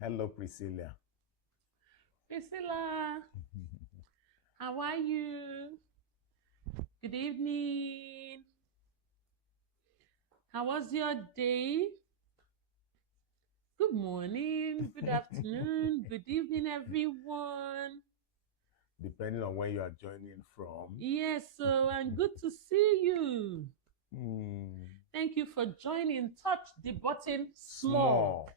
Hello, Priscilla. Priscilla, how are you? Good evening. How was your day? Good morning, good afternoon, good evening, everyone. Depending on where you are joining from. Yes, so and good to see you. Hmm. Thank you for joining. Touch the button small. Small.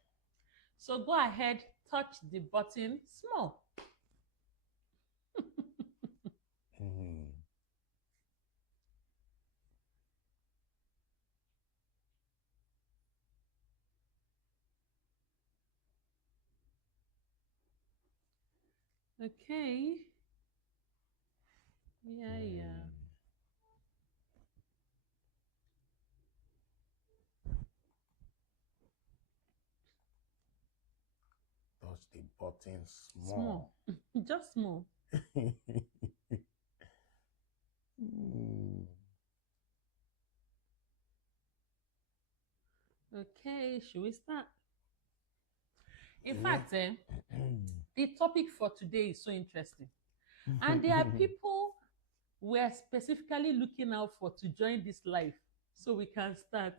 So go ahead, touch the button small. Hmm. Okay. Yeah, yeah. Hmm. Touch the button Small. small. Just small. Hmm. Okay, should we start? In Yeah. fact, the topic for today is so interesting. And there are people we're specifically looking out for to join this life so we can start.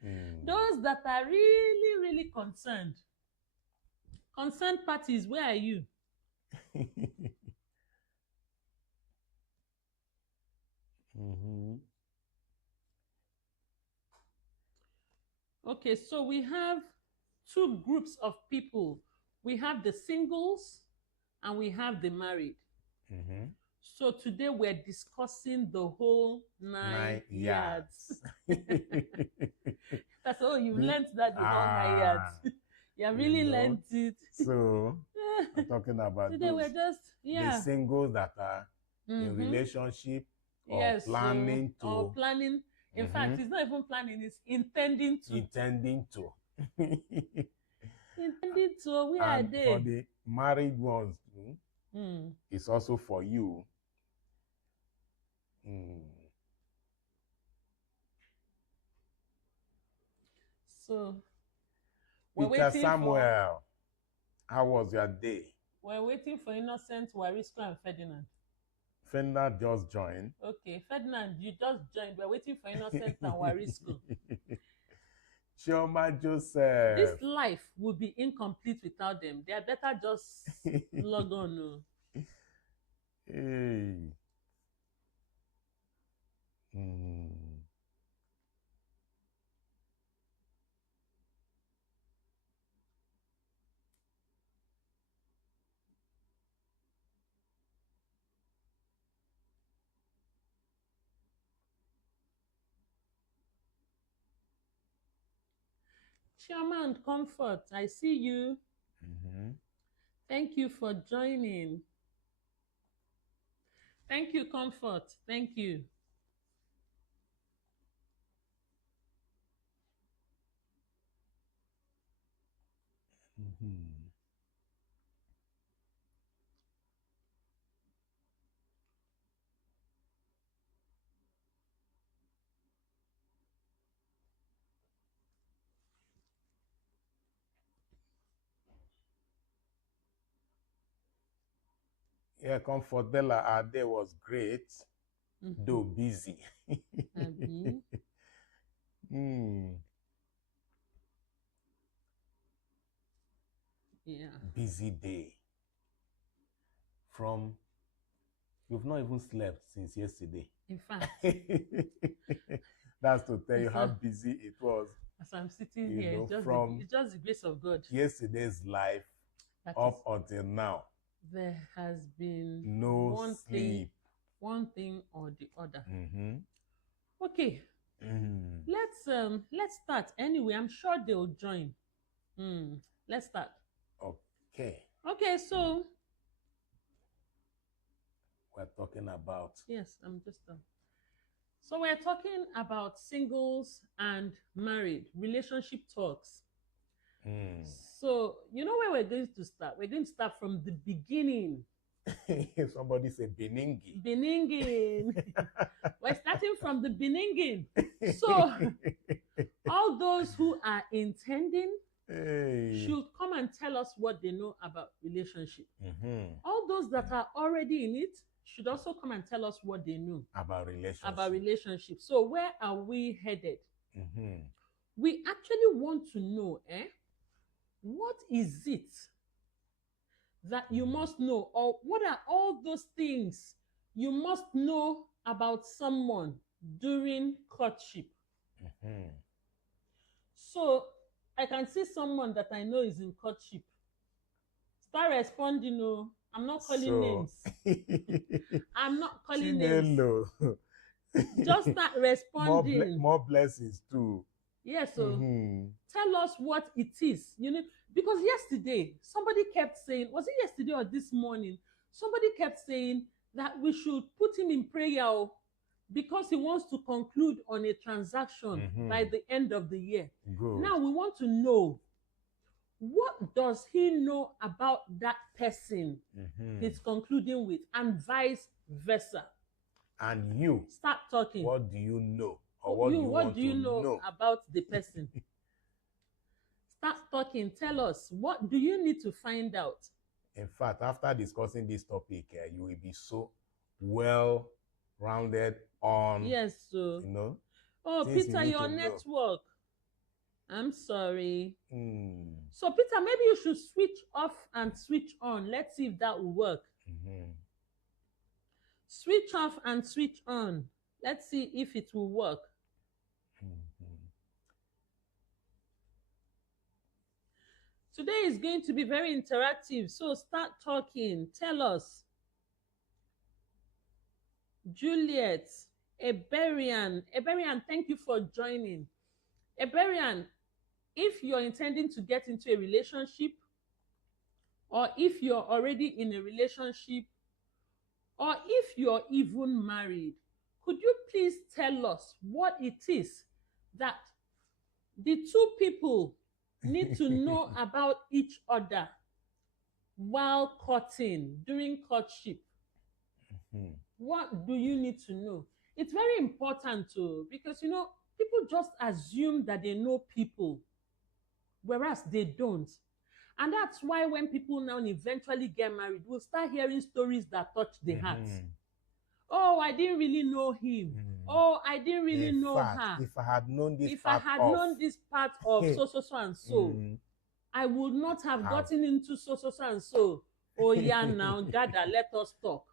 Hmm. Those that are really, really concerned. Concerned parties, where are you? Mhm. Okay, so we have two groups of people. We have the singles and we have the married. Mhm. So today we're discussing the whole 9 9 yards. yards. That's all you've The- learned that the whole 9 yards. ah, You have you really know. learned it. So I'm talking about Today we're those just, the yeah. singles that are in Mm-hmm. relationship or Yes, so planning or to planning. In fact, mhm, it's not even planning, it's intending to. intending to. Intending to, where are And for they? the married ones, Mm. it's also for you. Mm. So we're Peter waiting for Samuel, how was your day? we're waiting for Innocent, Warisco, and Ferdinand. Fender just joined. Okay, Ferdinand, you just joined. We're waiting for Innocent and Warisco. Chioma This Joseph. life would be incomplete without them. They are better just log on. No. Hey. Mm. Chioma and Comfort, I see you. Mhm. Thank you for joining. Thank you, Comfort. Thank you. Mhm. Yeah, Comfort Della, our day was great, though Mm-hmm. busy. Abi. Mm. Yeah. Busy day. From you've not even slept since yesterday. In fact, That's to tell as, you how I, busy it was, as I'm sitting here, from it's just the grace of God yesterday's life that is up until now. there has been No sleep. one thing or the other. Mm-hmm. Okay, Mm. let's start. Anyway, I'm sure they'll join. Mm, let's start. Okay, Okay, so we're talking about. yes, I'm just done. So we're talking about singles and married relationship talks. Mm. So you know where we're going to start? We're going to start from the beginning. Somebody say Beninging. Beninging. We're starting from the Beninging. So all those who are intending Hey. should come and tell us what they know about relationship. Mm-hmm. All those that are already in it should also come and tell us what they know About relationship. about relationship. So where are we headed? Mm-hmm. We actually want to know, what is it that you must know, or what are all those things you must know about someone during courtship? Mm-hmm. So I can see someone that I know is in courtship. Start responding. No, I'm not calling names. I'm not calling names. Chinelo. Just start responding. More blessings too. Yes, so Mm-hmm. tell us what it is. You know, because yesterday somebody kept saying, was it yesterday or this morning? Somebody kept saying that we should put him in prayer because he wants to conclude on a transaction by the end of the year. Good. Now we want to know, what does he know about that person he's concluding with, and vice versa. And you start talking. What do you know? Or what What do you you know about the person? Start talking. Tell us, what do you need to find out? In fact, after discussing this topic, you will be so well rounded on. Yes, so you know. Oh, Peter, your network. I'm sorry. So, Peter, maybe you should switch off and switch on. Let's see if that will work. Switch off and switch on. Let's see if it will work. Today is going to be very interactive, so start talking. Tell us. Juliet, Eberian, thank you for joining. Eberian, if you're intending to get into a relationship, or if you're already in a relationship, or if you're even married, could you please tell us what it is that the two people need to know about each other while courting, during courtship? What do you need to know? It's very important too, because people just assume that they know people, whereas they don't. And that's why when people now eventually get married, we'll start hearing stories that touch the heart. Oh, I didn't really know him. Oh, I didn't really know her. If I had known this part of so and so, I would not have gotten into so and so. Oh yeah, now gather, let us talk.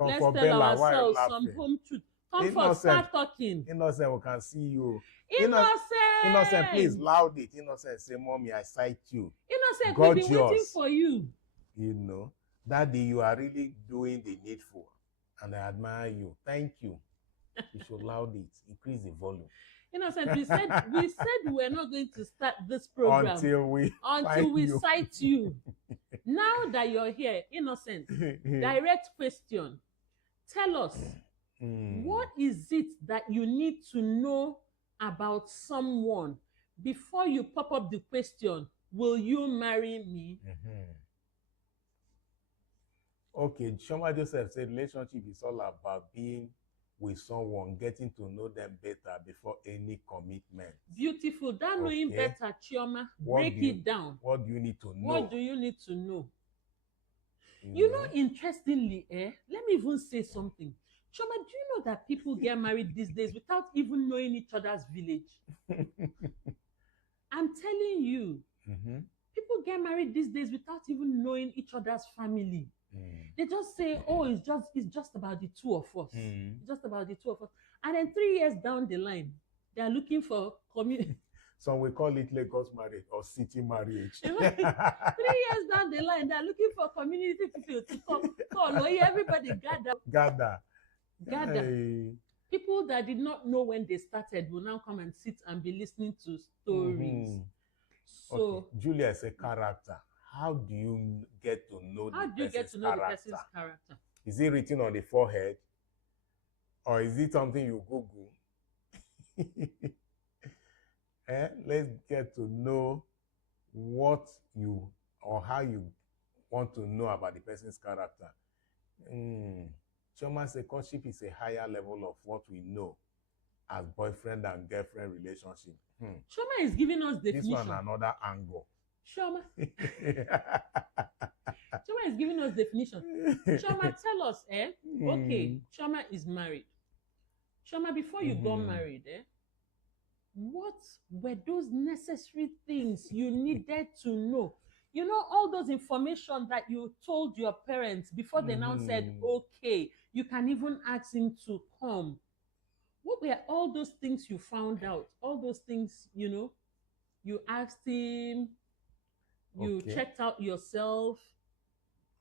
Let's tell ourselves some home truth. Comfort, start talking. Innocent, we can see you. Innocent, please loud it. Innocent, say, Mommy, I cite you. Innocent, we've been waiting for you. Daddy, you are really doing the needful, and I admire you. Thank you. You should loud it. Increase the volume. Innocent, we said we were not going to start this program until we cite you. Now that you're here, Innocent, direct question. Tell us, what is it that you need to know about someone before you pop up the question, will you marry me? Okay, Shoma Joseph said relationship is all about being with someone, getting to know them better before any commitment. Beautiful. That knowing better, Chioma, break it down. What do you need to know? What do you need to know? Interestingly, let me even say something. Chioma, do you know that people get married these days without even knowing each other's village? I'm telling you, people get married these days without even knowing each other's family. They just say, oh, it's just about the two of us. It's just about the two of us. And then 3 years down the line, they are looking for community. Some we call it Lagos marriage or city marriage. 3 years down the line, they are looking for community people to call. Oh, everybody gather. Hey. People that did not know when they started will now come and sit and be listening to stories. So, Julia is a character. How do you get to know the person's character? Is it written on the forehead? Or is it something you Google? Let's get to know what you or how you want to know about the person's character. Choma says courtship is a higher level of what we know as boyfriend and girlfriend relationship. Chioma is giving us definition. This one another angle. Chioma. Chioma is giving us definition. Chioma, tell us, okay, Chioma is married. Chioma, before you got married, what were those necessary things you needed to know? You know, all those information that you told your parents before they now said, okay, you can even ask him to come. What were all those things you found out? All those things, you know, you asked him, you checked out yourself,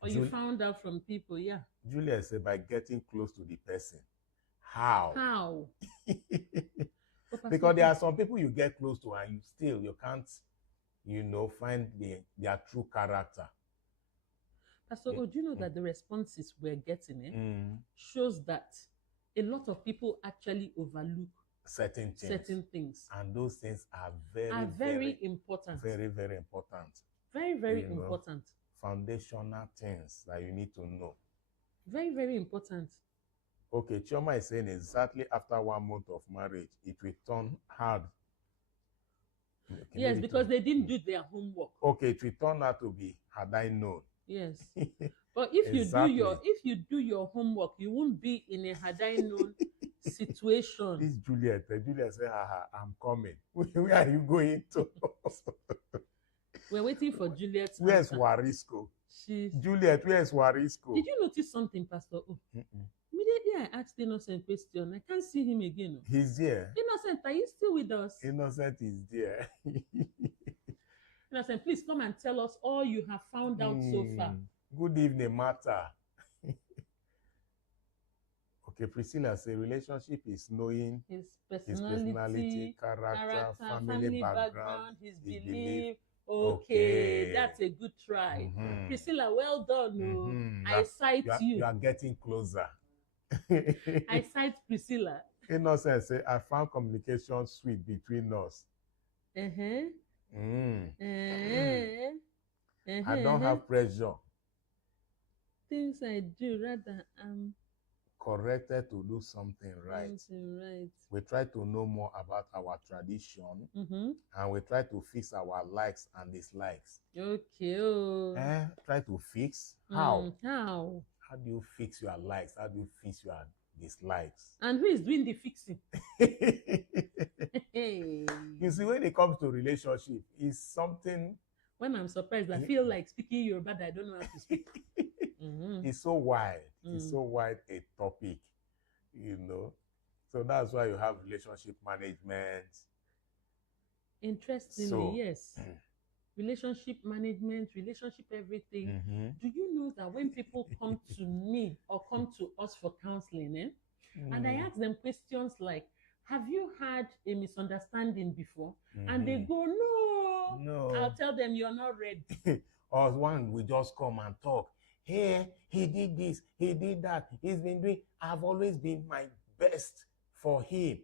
or you found out from people, Julia said by getting close to the person. How? How? Because there are some people you get close to and you can't, you know, find their true character. Pastor, do you know that the responses we're getting shows that a lot of people actually overlook certain things. And those things are very important. Very, very important. Very, very important. Foundational things that you need to know. Very, very important. Okay, Chioma is saying exactly after 1 month of marriage, it will turn hard. Yes, because they didn't do their homework. Okay, it will turn out to be had I known. Yes. But if you do your homework, you won't be in a had I known situation. This Juliet said, I'm coming. Where are you going to? We're waiting for Juliet. Where's Warisco? Juliet, where's Warisco? Did you notice something, Pastor? Immediately I asked Innocent question. I can't see him again. He's there. Innocent, are you still with us? Innocent is there. Innocent, please come and tell us all you have found out so far. Good evening, Martha. Okay, Priscilla says relationship is knowing his personality, character, family background, his belief. Okay, that's a good try. Priscilla, well done. I cite you. You are getting closer. I cite Priscilla. Innocent say, I found communication sweet between us. I don't have pressure. Things I do rather corrected to do something right. We try to know more about our tradition and we try to fix our likes and dislikes. Okay. Try to fix? How? How? How do you fix your likes? How do you fix your dislikes? And who is doing the fixing? You see, when it comes to relationship, it's something. When I'm surprised, I feel like speaking Yoruba, but I don't know how to speak. It's so wide. It's so wide a topic, you know. So that's why you have relationship management. Interestingly, yes. Relationship management, relationship everything. Do you know that when people come to me or come to us for counseling, and I ask them questions like, have you had a misunderstanding before? And they go, no. I'll tell them you're not ready. Or one will just come and talk. Hey, he did this, he did that. He's been doing, I've always been my best for him.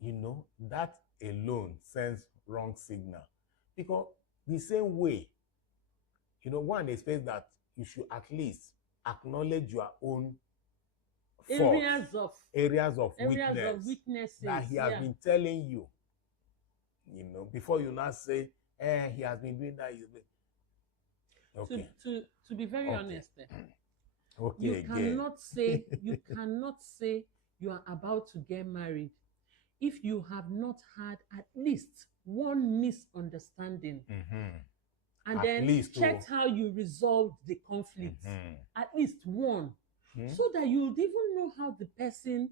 You know, that alone sends wrong signal. Because the same way, you know, one expects that you should at least acknowledge your own areas of weaknesses that he has been telling you. You know, before you now say, he has been doing that. Okay. To be very honest, you cannot say you are about to get married if you have not had at least one misunderstanding, and then checked how you resolved the conflict. At least one, so that you would even know how the person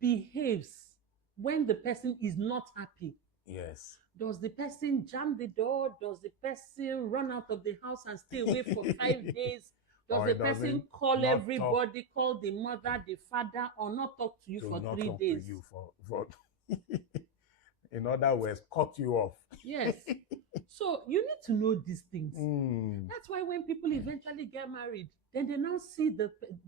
behaves when the person is not happy. Yes. Does the person jam the door? Does the person run out of the house and stay away for 5 days? Does the person call everybody, call the mother, the father, or not talk to you for 3 days? To you for in other words, cut you off. Yes. So you need to know these things. That's why when people eventually get married, then they now see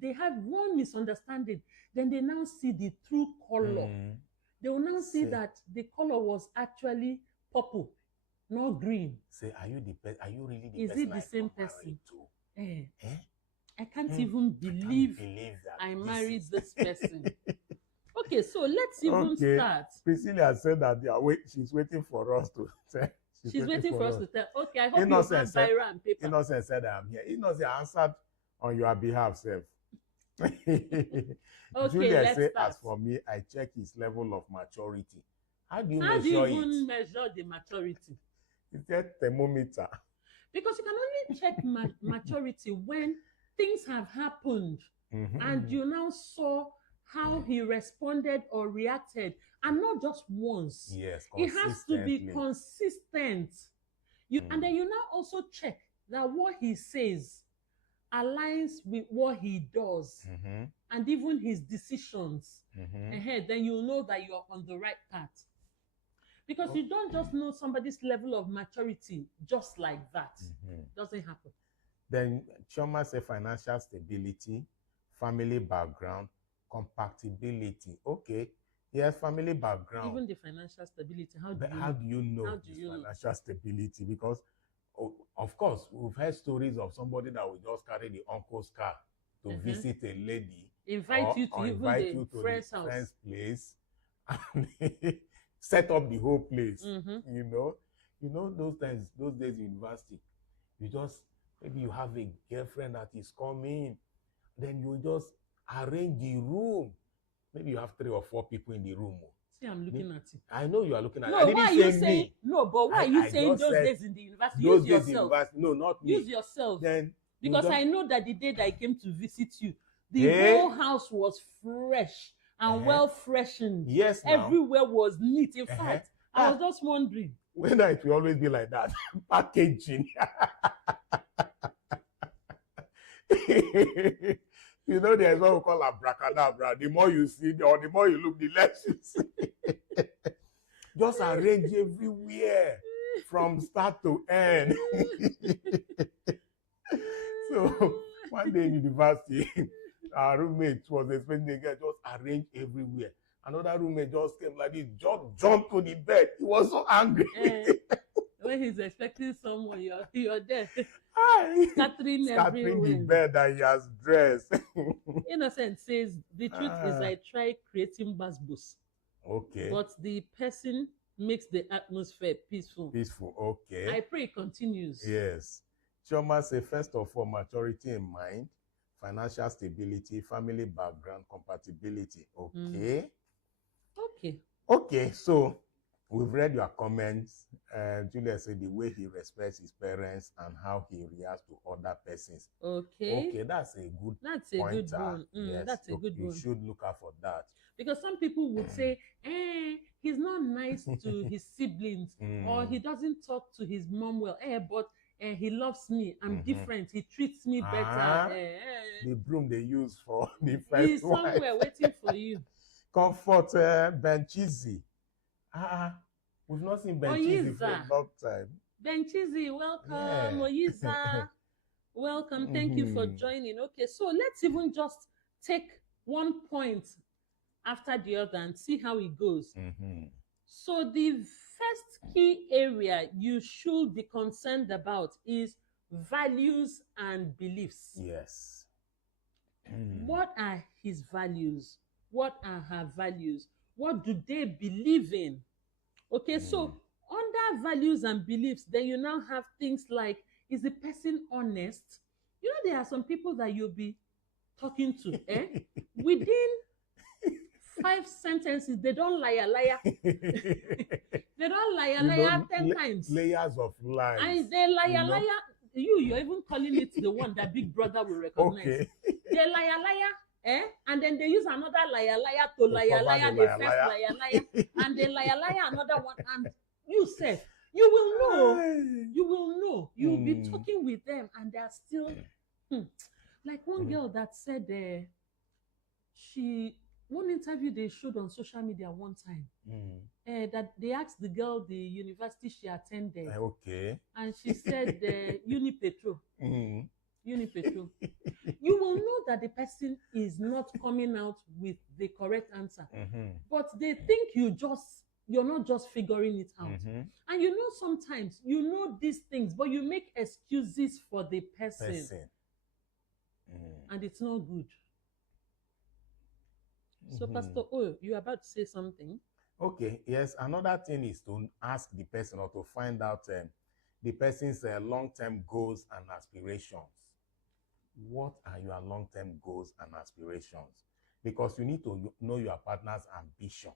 they have one misunderstanding. Then they now see the true color. They will now see that the color was actually purple, not green. Say, are you really the Is person? Is it the same person? I can't Hmm. even believe that I married this person. Okay, so let's even Okay. start. Priscilla said that she's waiting for us to say. She's waiting for us to tell. Okay, I hope Innocent you have said- Biro and paper. Innocent said I'm here. Innocent answered on your behalf, Seth. Julia let's said, start. as for me, I check his level of maturity. How do you How do you measure even it? measure the maturity? He said thermometer. Because you can only check maturity when things have happened Mhm. and you now saw how he responded or reacted, and not just once. Yes, It has to be consistently. consistent. And then you now also check that what he says aligns with what he does Mhm. and even his decisions. Mhm. Then you'll know that you're on the right path. Because you don't just know somebody's level of maturity just like that. Mhm. Doesn't happen. Then Chioma said financial stability, family background, compatibility. Okay, yes, family background. Even the financial stability, how do But you how know? do you know How do this you know? financial stability? Because, of course, we've heard stories of somebody that will just carry the uncle's car to visit a lady, Invite you to or even invite the you to friend's the house. friend's place and set up the whole place. You know those times, those days in university, you just maybe you have a girlfriend that is coming, then you just arrange the room. Maybe you have 3 or 4 people in the room. See, I'm looking at you. I know you are looking at. No, I didn't why are you say saying me. no? But why are you I saying just those said days in the university? Those Use days in yourself. university. No, not me. Use yourself. Then you Because don't- I know that the day that I came to visit you, the Eh? whole house was fresh and well freshened. Yes, now. Everywhere was neat. In fact, I was just wondering. Whether it will always be like that. Packaging. You know, there's what we call abracadabra. The more you see, or the more you look, the less you see. Just arrange everywhere from start to end. So one day in university, our roommate was expecting a guy just arrange everywhere. Another roommate just came like this, just jumped to the bed. He was so angry. When he's expecting someone, you're there. Hi. Scattering The everywhere. bed that he has dressed. Innocent says the truth is I try creating basbos, Okay. but the person makes the atmosphere peaceful. Peaceful. Okay. I pray it continues. Yes. Chioma say first of all, maturity in mind, financial stability, family background, compatibility. Okay. Okay. Okay. So we've read your comments. Julia said the way he respects his parents and how he reacts to other persons. Okay. Okay, that's a good That's a pointer. good one. Yes, That's a good you one. should look out for that. Because some people would say, he's not nice to his siblings, or he doesn't talk to his mom well. But he loves me. I'm different. He treats me better. The broom they use for the first He's somewhere waiting for you. Comfort Benchizi. We've not seen Benchizi for a long time. Benchizi, welcome. Yeah. Oyiza, welcome. Thank you for joining. Okay, so let's even just take one point after the other and see how it goes. So the first key area you should be concerned about is values and beliefs. Yes. What are his values? What are her values? What do they believe in? Okay, so under values and beliefs, then you now have things like, is the person honest? You know, there are some people that you'll be talking to, within 5 sentences, they don't liar. They don't liar 10 times. Layers of lies. And they liar. You're even calling it the one that Big Brother will recognize. Okay. They liar, and then they use another liar to liar, the first liar, and they liar another one, and you say, you will know, you'll be talking with them, and they're still, like one girl that said, one interview they showed on social media one time, that they asked the girl the university she attended, okay, and she said Unipetro. Unipetro. You will know that the person is not coming out with the correct answer, but they think you're not just figuring it out. And you know, sometimes you know these things, but you make excuses for the person. And it's not good. So, Pastor O, you are about to say something? Okay, yes. Another thing is to ask the person or to find out the person's long-term goals and aspirations. What are your long-term goals and aspirations? Because you need to know your partner's ambition.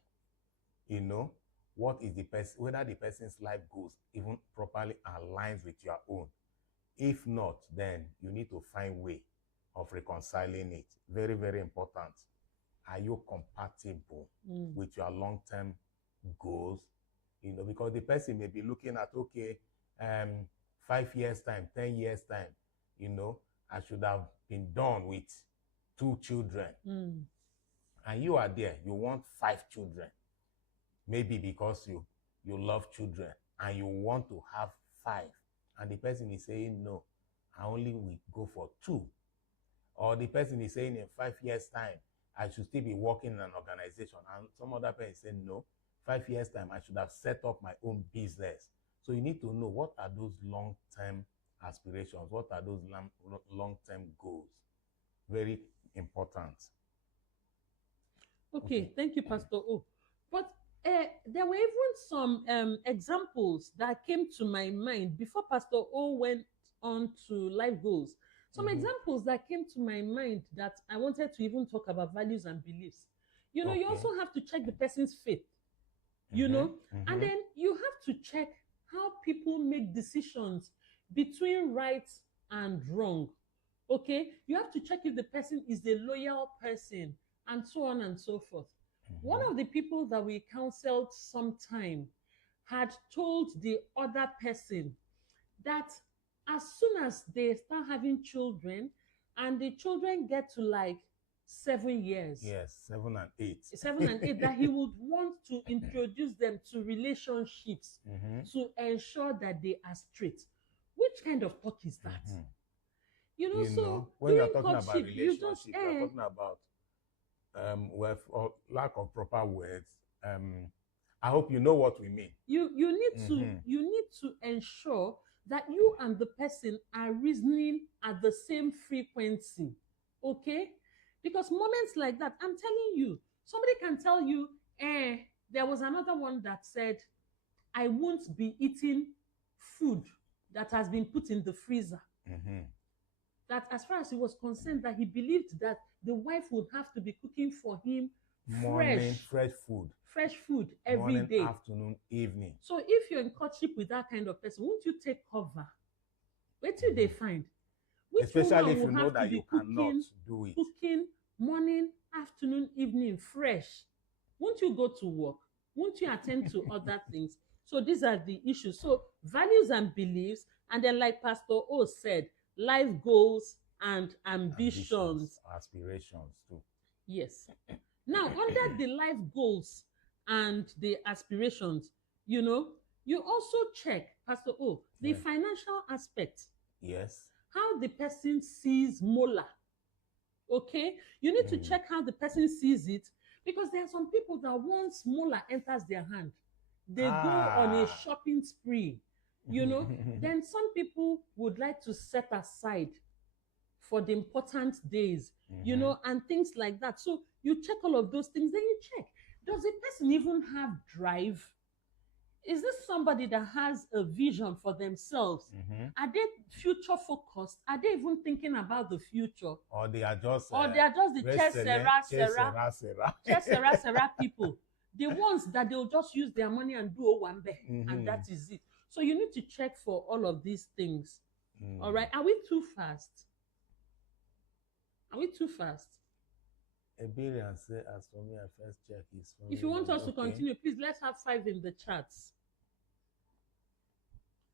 You know, what is the person, whether the person's life goals even properly aligns with your own. If not, then you need to find way of reconciling it. Very, very important. Are you compatible with your long-term goals? You know, because the person may be looking at, okay, 5 years time, 10 years time, you know, I should have been done with 2 children. And you are there, you want 5 children. Maybe because you love children and you want to have 5. And the person is saying, no, I only will go for 2. Or the person is saying in 5 years time, I should still be working in an organization. And some other person is saying, no, 5 years time, I should have set up my own business. So you need to know, what are those long-term aspirations? What are those long-term goals? Very important. Okay, thank you, Pastor O. But there were even some examples that came to my mind before Pastor O went on to life goals. Some examples that came to my mind that I wanted to even talk about values and beliefs. You know, you also have to check the person's faith, you know, and then you have to check how people make decisions between right and wrong. Okay, you have to check if the person is a loyal person and so on and so forth. One of the people that we counseled sometime had told the other person that as soon as they start having children and the children get to like 7 years. Yes, 7 and 8. 7 and 8, that he would want to introduce them to relationships to ensure that they are straight. Which kind of talk is that? You know, when you're during talking about courtship, you relationship, just you're talking about with or lack of proper words. I hope you know what we mean. You need to ensure that you and the person are reasoning at the same frequency. Okay? Because moments like that, I'm telling you, somebody can tell you, there was another one that said, I won't be eating food that has been put in the freezer. That as far as he was concerned, that he believed that the wife would have to be cooking for him fresh food every day, afternoon, evening. So if you're in courtship with that kind of person, won't you take cover? Wait till they find. Which especially if you know that you cannot do it. Cooking morning, afternoon, evening, fresh. Won't you go to work? Won't you attend to other things? So these are the issues. So values and beliefs, and then like Pastor O said, life goals and ambitions. Aspirations too. Yes. Now, under the life goals and the aspirations, you know, you also check, Pastor O, the financial aspect. Yes. How the person sees Mola. Okay? You need to check how the person sees it, because there are some people that once Mola enters their hand, they go on a shopping spree. You know, then some people would like to set aside for the important days, you know, and things like that. So you check all of those things, then you check, does the person even have drive? Is this somebody that has a vision for themselves? Are they future focused? Are they even thinking about the future? Or they are just the Sera people. The ones that they'll just use their money and do Owambe, and that is it. So you need to check for all of these things. All right. Are we too fast? Are we too fast? Ebirian say, as for me, I first check his phone. If you want us to continue, please let's have 5 in the chats.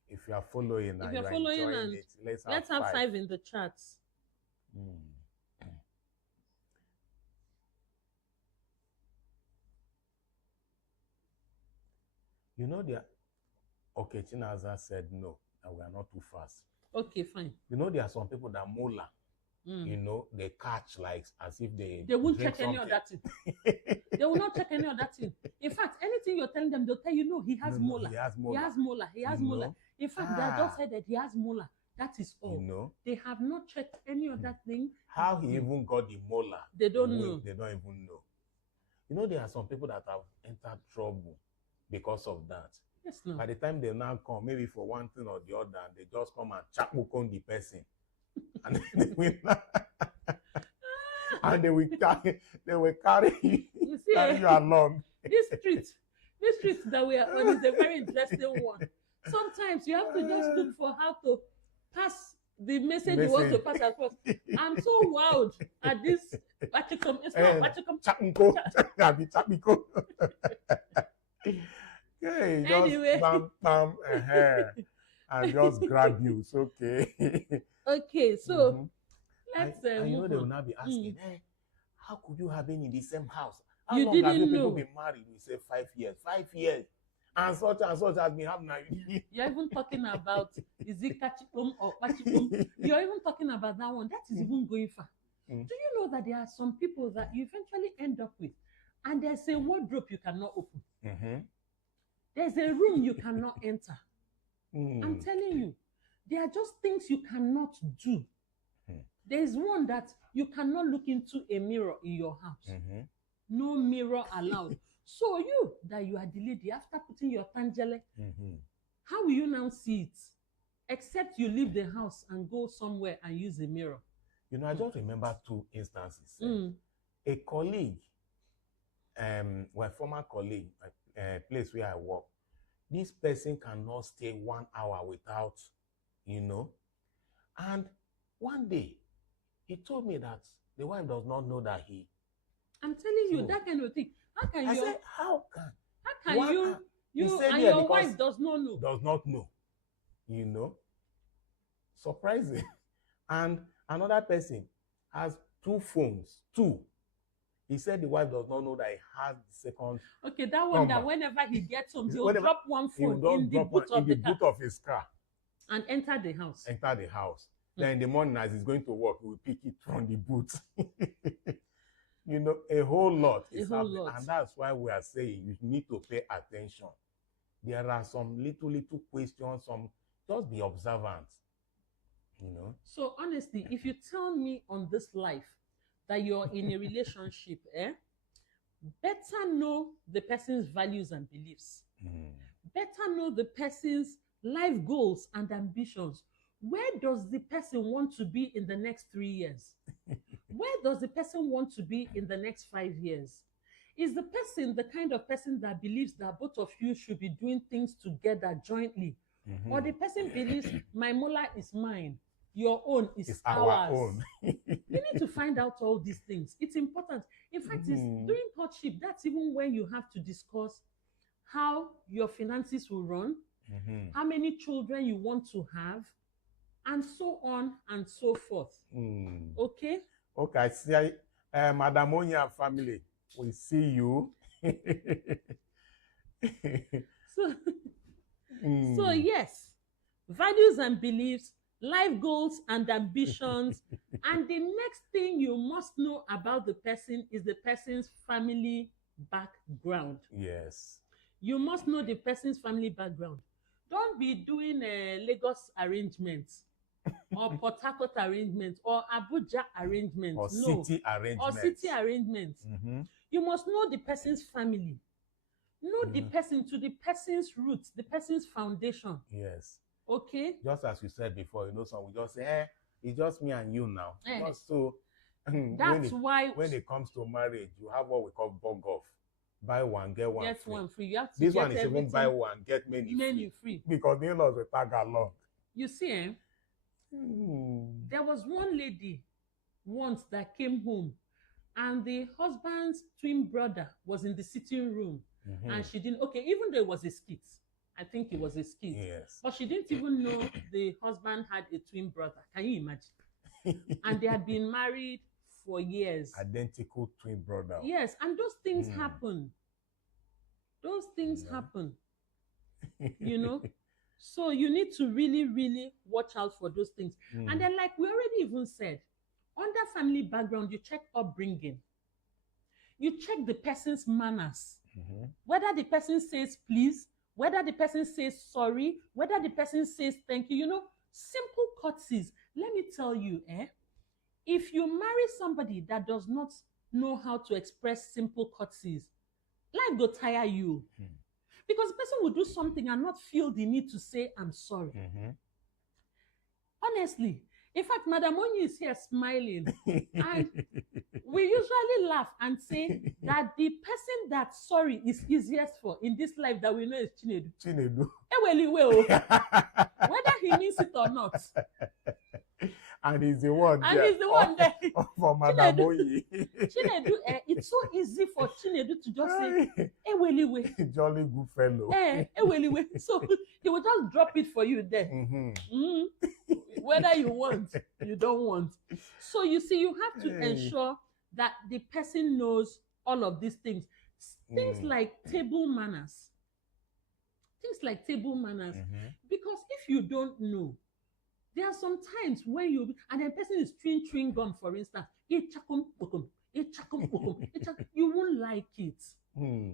If you are following and enjoying it, let's have 5 in the chats. You know, okay, Chinaza said no, and we are not too fast. Okay, fine. You know, there are some people that mola. You know, they catch like as if they won't check any of that thing. They will not check any of that thing. In fact, anything you're telling them, they'll tell you, no, he has mola. He has mola. He has mola. He has mola. In fact, they just said that he has mola. That is all. You know, they have not checked any of that thing. How he even got the molar, they don't know. They don't even know. You know, there are some people that have entered trouble because of that. Yes, no. By the time they now come, maybe for one thing or the other, they just come and chapmukon the person. And they will and they will carry You see, carry you along. this street that we are on is a very interesting one. Sometimes you have to just look for how to pass the message you want to pass across. I'm so wild at this Bachicom. It's not Bachicom. Chapmuko. Chapmuko. Okay, just Anyway. bam, bam, and just grab you. It's okay. Okay, so Mhm. let's And you know move they will on. now be asking, hey, how could you have been in the same house? How You long have you didn't people know. been married? We say 5 years. 5 years. And such has been happening. You're even talking about is it Kachipum or Pachipum? You're even talking about that one. That is even going far. Mm. Do you know that there are some people that you eventually end up with, and there's a wardrobe you cannot open? Mm-hmm. There's a room you cannot enter. Mm. I'm telling you, there are just things you cannot do. Mm. There's one that you cannot look into a mirror in your house. Mm-hmm. No mirror allowed. So you, that you are the lady, after putting your tangele, Mm-hmm. how will you now see it? Except you leave the house and go somewhere and use a mirror. You know, I just remember 2 instances. Mm. A colleague, my former colleague, place where I work, this person cannot stay 1 hour without, you know. And one day, he told me that the wife does not know that he. I'm telling you, So, that kind of thing. How can I you? said, how can? How can Why you? are- he You said and yeah, your because- wife does not know. Does not know, you know. Surprising. And another person has 2 phones. 2. He said the wife does not know that he has the second. Okay, that one that Number. whenever he gets home, he'll Whenever- drop one He will phone just in the drop boot one of in the the car boot of his car, and enter the house. enter the house. Mm. Then in the morning, as he's going to work, he will pick it from the boot. You know, a whole lot is whole happening. lot. And that's why we are saying you need to pay attention. There are some little questions, just be observant. You know. So honestly, if you tell me on this life that you're in a relationship, better know the person's values and beliefs. Mm. Better know the person's life goals and ambitions. Where does the person want to be in the next 3 years? Where does the person want to be in the next 5 years? Is the person the kind of person that believes that both of you should be doing things together jointly? Mhm. Or the person believes my molar is mine, your own is It's ours. our own. You need to find out all these things. It's important. In fact, it's during courtship, that's even when you have to discuss how your finances will run, Mhm. how many children you want to have, and so on and so forth. Mm. Okay? Okay, see, Madam Onya family, we see you. So, Mm. so yes, values and beliefs, life goals and ambitions. And the next thing you must know about the person is the person's family background. Yes. You must know the person's family background. Don't be doing Lagos arrangements or Port Harcourt arrangements or Abuja arrangements. Or No. city arrangements. Or city arrangements. Mm-hmm. You must know the person's family. Know the person to the person's roots, the person's foundation. Yes. Okay? Just as you said before, you know, some will just say, it's just me and you now. Eh. Just so That's why when it comes to marriage, you have what we call bug off. Buy one, get one get free. one free. You have to This get one is even everything buy one, get many free. because the in-laws will tag along. You see, there was one lady once that came home, and the husband's twin brother was in the sitting room, Mhm. and she didn't. Okay, even though it was a skit, I think it was a skit, Yes. but she didn't even know the husband had a twin brother. Can you imagine? And they had been married for years. Identical twin brother. Yes, and those things Mm. happen. Those things Yeah. happen, you know. So you need to really, really watch out for those things. Mm. And then, like we already even said, under family background, you check upbringing. You check the person's manners. Mhm. Whether the person says please, whether the person says sorry, whether the person says thank you. You know, simple courtesies. Let me tell you, if you marry somebody that does not know how to express simple courtesies, life go tire you. Because the person will do something and not feel the need to say, I'm sorry. Honestly, in fact, Madam Onyi is here smiling. And we usually laugh and say that the person that sorry is easiest for in this life that we know is Chinedu. Chinedu. Whether he means it or not. And he's the one. And he's the one there. For Madam Onyi. Chinedu, it's so easy for Chinedu to just say, Eweliwe. Jolly good fellow. Eweliwe. So he will just drop it for you there. Whether you want, you don't want. So you see, you have to ensure that the person knows all of these things. Things like table manners. Things like table manners. Because if you don't know, there are some times when you, and the person is chewing gum, for instance, you won't like it.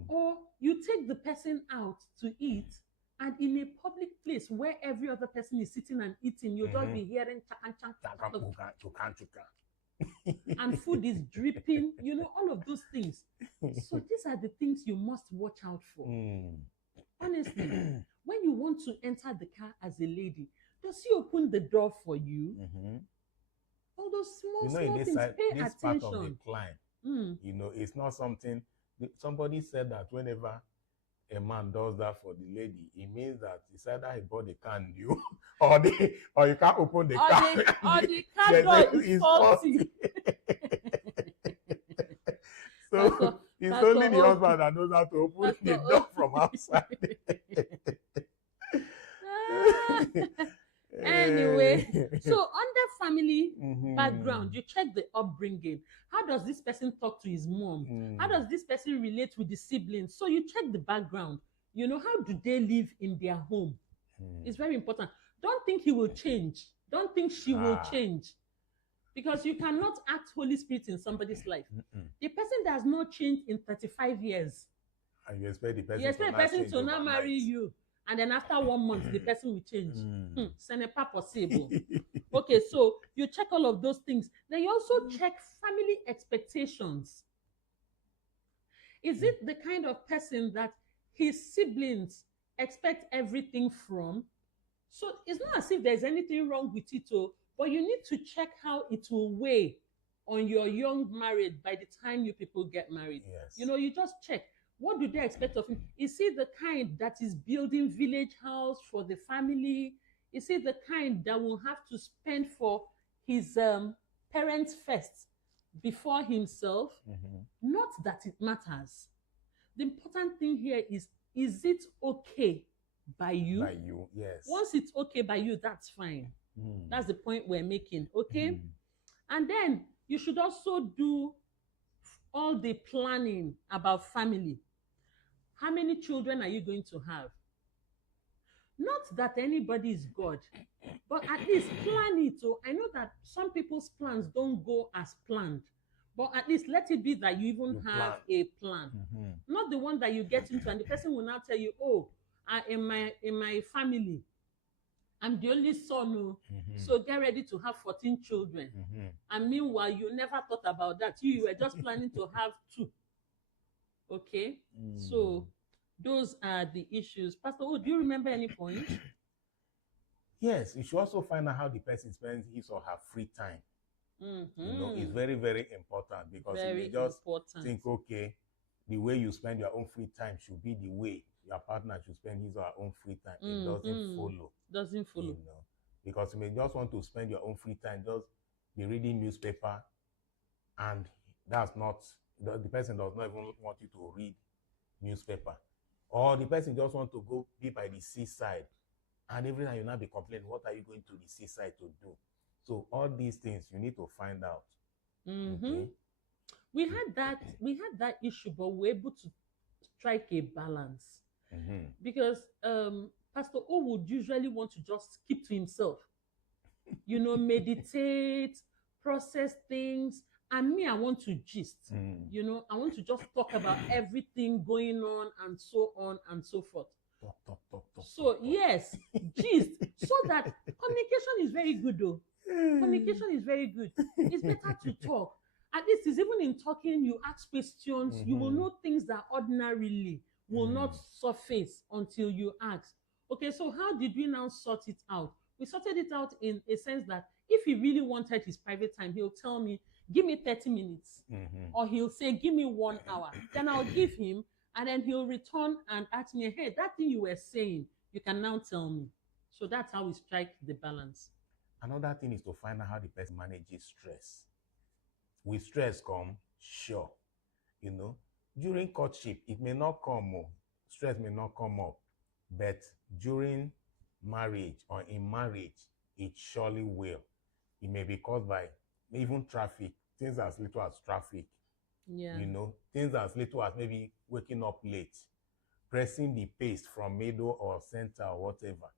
Or you take the person out to eat, and in a public place where every other person is sitting and eating, you'll just be hearing and food is dripping, you know, all of those things. So these are the things you must watch out for. Honestly, when you want to enter the car as a lady, does he open the door for you? All those small things, pay this attention. Part of the climb, you know, it's not something. Somebody said that whenever a man does that for the lady, it means that it's either he bought the car new or you can't open the car. Or the car door is faulty. So it's only the husband that knows how to open the door from outside. Anyway, so under family background, you check the upbringing. How does this person talk to his mom? How does this person relate with the siblings? So you check the background. You know, how do they live in their home? It's very important. Don't think he will change. Don't think she will change. Because you cannot act Holy Spirit in somebody's life. The person does not change in 35 years. And you expect the person to now marry you. And then after 1 month, the person will change. Ce n'est pas possible. Okay, so you check all of those things. Then you also check family expectations. Is it the kind of person that his siblings expect everything from? So it's not as if there's anything wrong with it, but you need to check how it will weigh on your young married by the time you people get married. Yes. You know, you just check. What do they expect of him? Is he the kind that is building village house for the family? Is he the kind that will have to spend for his parents first before himself? Not that it matters. The important thing here is it okay by you? By you, yes. Once it's okay by you, that's fine. That's the point we're making, okay? And then you should also do all the planning about family. How many children are you going to have? Not that anybody is God, but at least plan it. So I know that some people's plans don't go as planned, but at least let it be that you even have a plan. Not the one that you get into and the person will now tell you, oh, in my family, I'm the only son, so get ready to have 14 children. And meanwhile, you never thought about that. You were just planning to have 2. Okay? So those are the issues. Pastor, do you remember any point? Yes, you should also find out how the person spends his or her free time. You know, it's very, very important because you may just think, okay, the way you spend your own free time should be the way your partner should spend his or her own free time. It doesn't follow. Doesn't follow. You know, because you may just want to spend your own free time, just be reading newspaper, and that's not, the person does not even want you to read newspaper. Or the person just want to go be by the seaside, and every time you now be complaining, what are you going to the seaside to do? So all these things you need to find out. Okay? We had that issue, but we're able to strike a balance. Because Pastor O would usually want to just keep to himself, you know, meditate, process things. And me, I want to gist, you know, I want to just talk about everything going on and so forth. Talk. So yes, gist, so that communication is very good though. Communication is very good. It's better to talk. At at least it's even in talking, you ask questions, you will Mhm. know things that ordinarily will not surface until you ask. Okay, so how did we now sort it out? We sorted it out in a sense that if he really wanted his private time, he'll tell me, give me 30 minutes. Mhm. Or he'll say, give me 1 hour. Then I'll give him, and then he'll return and ask me, hey, that thing you were saying, you can now tell me. So that's how we strike the balance. Another thing is to find out how the person manages stress. With stress come, sure, you know, during courtship, it may not come up, stress may not come up, but during marriage or in marriage, it surely will. It may be caused by even traffic, things as little as traffic, Yeah. you know, things as little as maybe waking up late, pressing the paste from middle or center or whatever.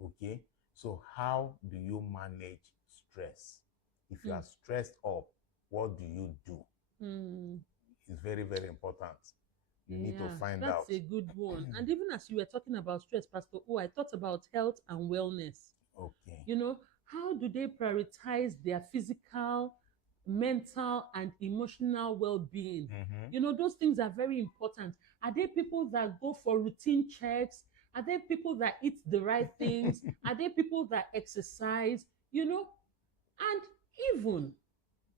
Okay, so how do you manage stress? If you are stressed up, what do you do? Mm. It's very, very important. You need to find that's out. a good one. And even as you were talking about stress, Pastor O, I thought about health and wellness. Okay. You know, how do they prioritize their physical, mental, and emotional well-being? Mhm. You know, those things are very important. Are they people that go for routine checks? Are they people that eat the right things? Are they people that exercise? You know, and even,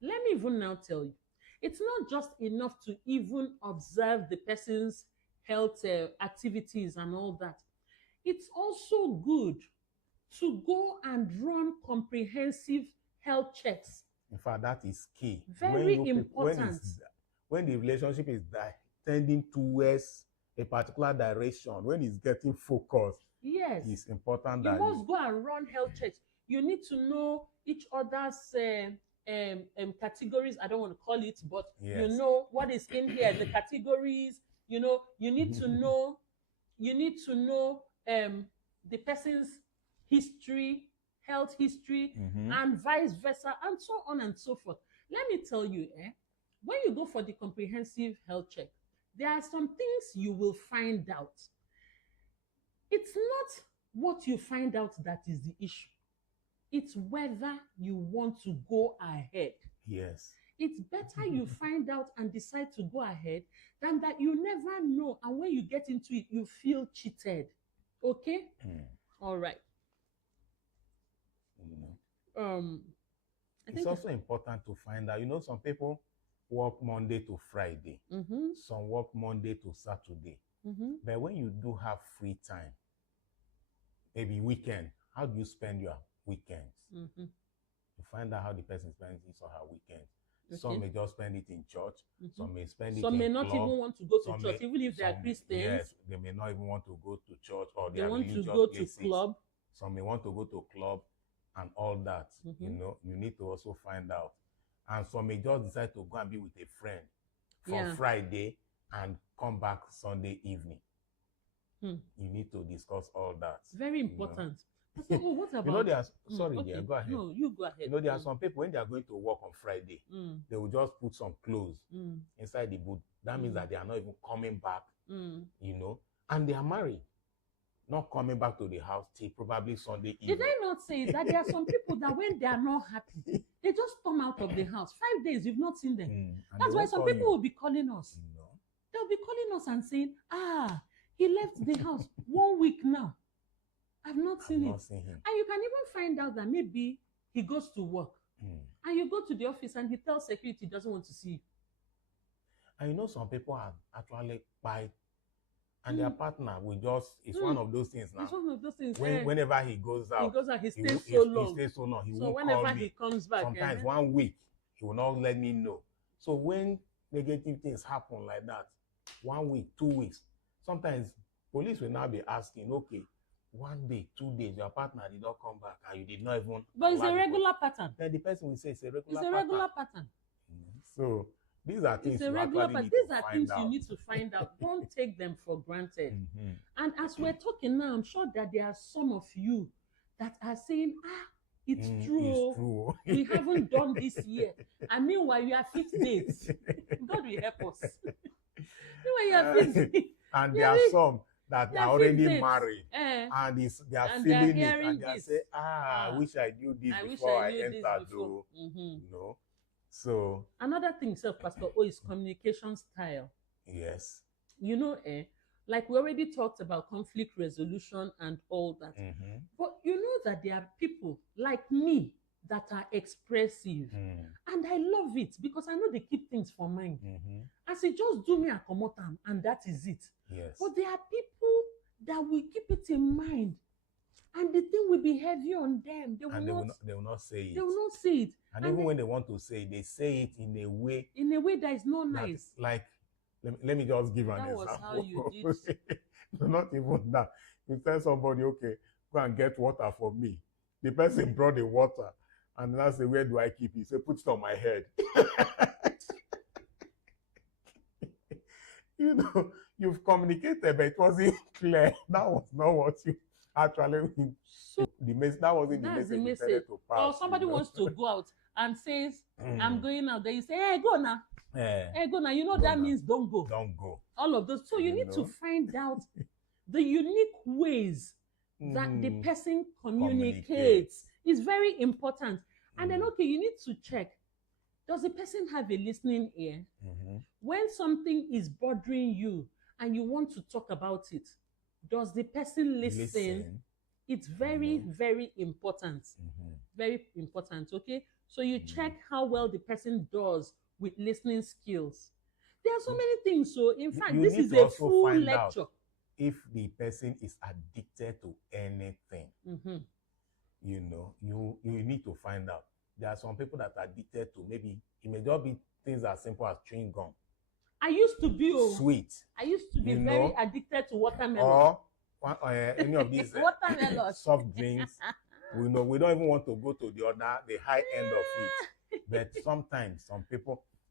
let me even now tell you, it's not just enough to even observe the person's health activities and all that. It's also good to go and run comprehensive health checks. In fact, that is key. Very When important. when the relationship is tending towards a particular direction, when it's getting focused, Yes. it's important You that must go and run health checks. You need to know each other's categories. I don't want to call it, but you Yes. know what is in here, the categories. You know, you need to know the person's history, health history, Mhm. and vice versa, and so on and so forth. Let me tell you, when you go for the comprehensive health check, there are some things you will find out. It's not what you find out that is the issue. It's whether you want to go ahead. Yes. It's better you find out and decide to go ahead than that you never know, and when you get into it, you feel cheated. Okay? All right. You know. I It's think also important to find out, you know, some people work Monday to Friday, some work Monday to Saturday. But when you do have free time, maybe weekend, how do you spend your weekends? You find out how the person spends his or her weekend. Okay. Some may just spend it in church. Some may spend it Some in may not club. even want to go to Some church, may- even if they are some- Christians. Yes, they may not even want to go to church or They their want to religious go places. to club. Some may want to go to club and all that. You know, you need to also find out. And some may just decide to go and be with a friend from Friday and come back Sunday evening. You need to discuss all that. Very important. So, what about? You know, there are, sorry, okay. dear, go ahead. No, you go ahead. You know, there are some people, when they are going to work on Friday, they will just put some clothes inside the boot. That means that they are not even coming back, you know, and they are married, not coming back to the house till probably Sunday evening. Did I not say that there are some people that when they are not happy, they just come out of the house. 5 days, you've not seen them. That's why some people will be calling us. No. They'll be calling us and saying, he left the house 1 week now. I've not seen him. And you can even find out that maybe he goes to work. And you go to the office and he tells security he doesn't want to see you. And you know, some people are actually quite, and their partner will just, it's one of those things now. It's one of those things. Whenever he goes out, he stays so long. He stays so long. He so won't whenever call me. he comes back, Sometimes 1 week, he will not let me know. So when negative things happen like that, 1 week, 2 weeks, sometimes police will now be asking, okay, 1 day, 2 days, your partner did not come back and you did not even. But it's a regular pattern. Then the person will say it's a regular pattern. It's a regular pattern. So these are things it's a regular pattern. These are things you need to find out. Don't take them for granted. And as we're talking now, I'm sure that there are some of you that are saying, it's true. It's true. We haven't done this yet. And meanwhile, you are 50 days. God will help us. Meanwhile, you are 50. And there are some that are already married and they are feeling it and they are saying, I wish I knew this before I entered. You know, So Another thing, self Pastor O, is communication style. yes. You know, like we already talked about conflict resolution and all that. Mm-hmm. But you know that there are people like me that are expressive. Mm. And I love it because I know they keep things for mind. Mm-hmm. As it just do me a commotam, and that is it. Yes. But there are people that will keep it in mind, and the thing will be heavy on them. They will And not. they will not say it. They will not say it. And even when they want to say it, they say it in a way that is not nice. Like, let me just give an That example. was how you did. No, not even that. You tell somebody, okay, go and get water for me. The person brought the water, and I say, where do I keep it? He say, put it on my head. You know, you've communicated, but it wasn't clear. That was not what you actually mean. So That wasn't that's the the message message. to pass. Or somebody wants to go out and says, I'm Mm. going out. Then you say, hey, go now. Hey, go now. You know Go that now. means don't go. Don't go. All of those. So you need to find out the unique ways that the person communicates. Is very important. And then, okay, you need to check, does the person have a listening ear? Mm-hmm. When something is bothering you and you want to talk about it, does the person listen? It's very, very important. Mm-hmm. Very important, okay? So you check how well the person does with listening skills. There are so many things. So in fact, this is a full lecture. If the person is addicted to anything, Mm-hmm. you know, you need to find out. There are some people that are addicted to, maybe it may just be things as simple as chewing gum. I used to be sweet. I used to be very addicted to watermelon. Or any of these watermelon. soft drinks. We don't even want to go to the high end of it. But sometimes